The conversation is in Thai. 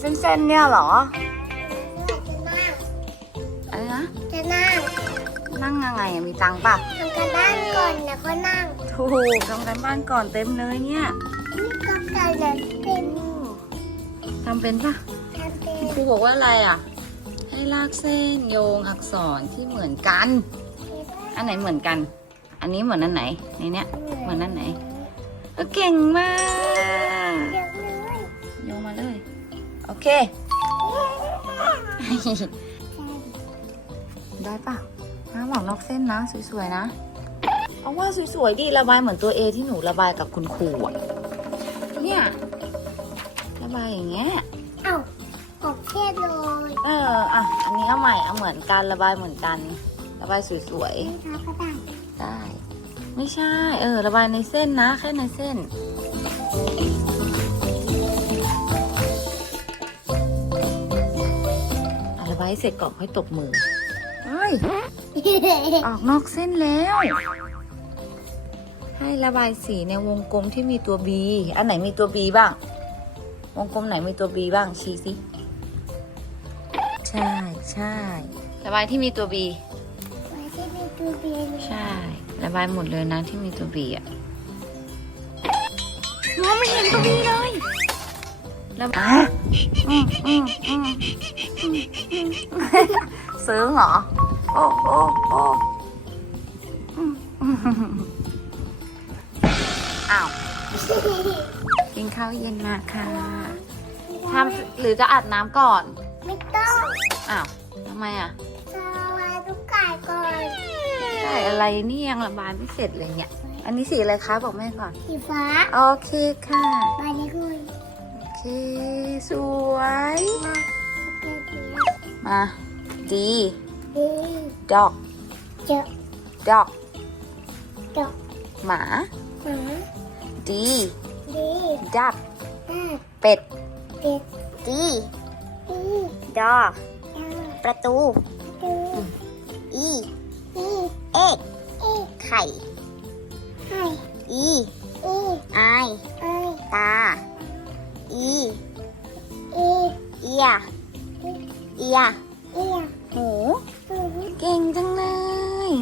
เส้นๆเนี่ยเหรอจะนั่งอะไรนะจะนั่ง นั่งยังไงอะมีตังค์ป่ะทำการบ้านก่อนแล้วก็นั่งถูกทำกันบ้านก่อนเต็มเลยเนี่ยนี่ก็การเดินเป็นทำเป็นป่ะทำเป็นครูบอกว่าอะไรอะ ให้ลากเส้นโยงอักษรที่เหมือนกัน อันไหนเหมือนกัน อันนี้เหมือนอันไหนในเนี้ยเหมือนอันไหนก็เก่งมาก โอเค ได้ป่ะน้าบอกนอกเส้นนะ สวยๆนะ เอาว่าสวยๆดีระบายเหมือนตัวเอที่หนูระบายกับคุณครูอะเนี่ยระบายอย่างเงี้ย เอ้าออกเทศเลย เอออะ อันนี้เอาใหม่เอาเหมือนกันระบายเหมือนกัน ระบายสวยไม่ทับก็ได้ๆได้ ไม่ใช่ เออ ระบายในเส้นนะ แค่ในเส้น ให้เสร็จก่อนค่อยตบมือเฮ้ยออกนอกเส้นแล้ว ให้ระบายสีในวงกลมที่มีตัว B อันไหนมีตัว B บ้าง วงกลมไหนมีตัว B บ้างชี้สิ ใช่ใช่ ระบายที่มีตัว B ไว้ที่มีตัวเบียร์ใช่ ระบายหมดเลยนะที่มีตัว B อะมองไม่เห็นตัว B เลย ระบายอืมอืมอืมอืมอืมซึ้งเหรอ โอ้โอ้โอ้อืมอืมอ้าว กินข้าวเย็นมาค่ะทำหรือจะอาบน้ำก่อน ไม่ต้อง อ้าวทำไมอะจะวางลูกไก่ก่อนได้อะไรนี่ยังระบายไม่เสร็จเลยเนี่ย อันนี้สีอะไรคะบอกแม่ก่อน สีฟ้า โอเคค่ะไปเลยคุณ โอเคสวย มาโอเคดีมาดีดีดอกเจอดอกดอกหมาหมาดีดีดับอ่าเป็ดเป็ดดีดีดอกอ่าประตูดูอีอีเอ็กอีไข่ให้อีอีไอไอตา อีอีเอียเอียเอียหู เก่งจังเลย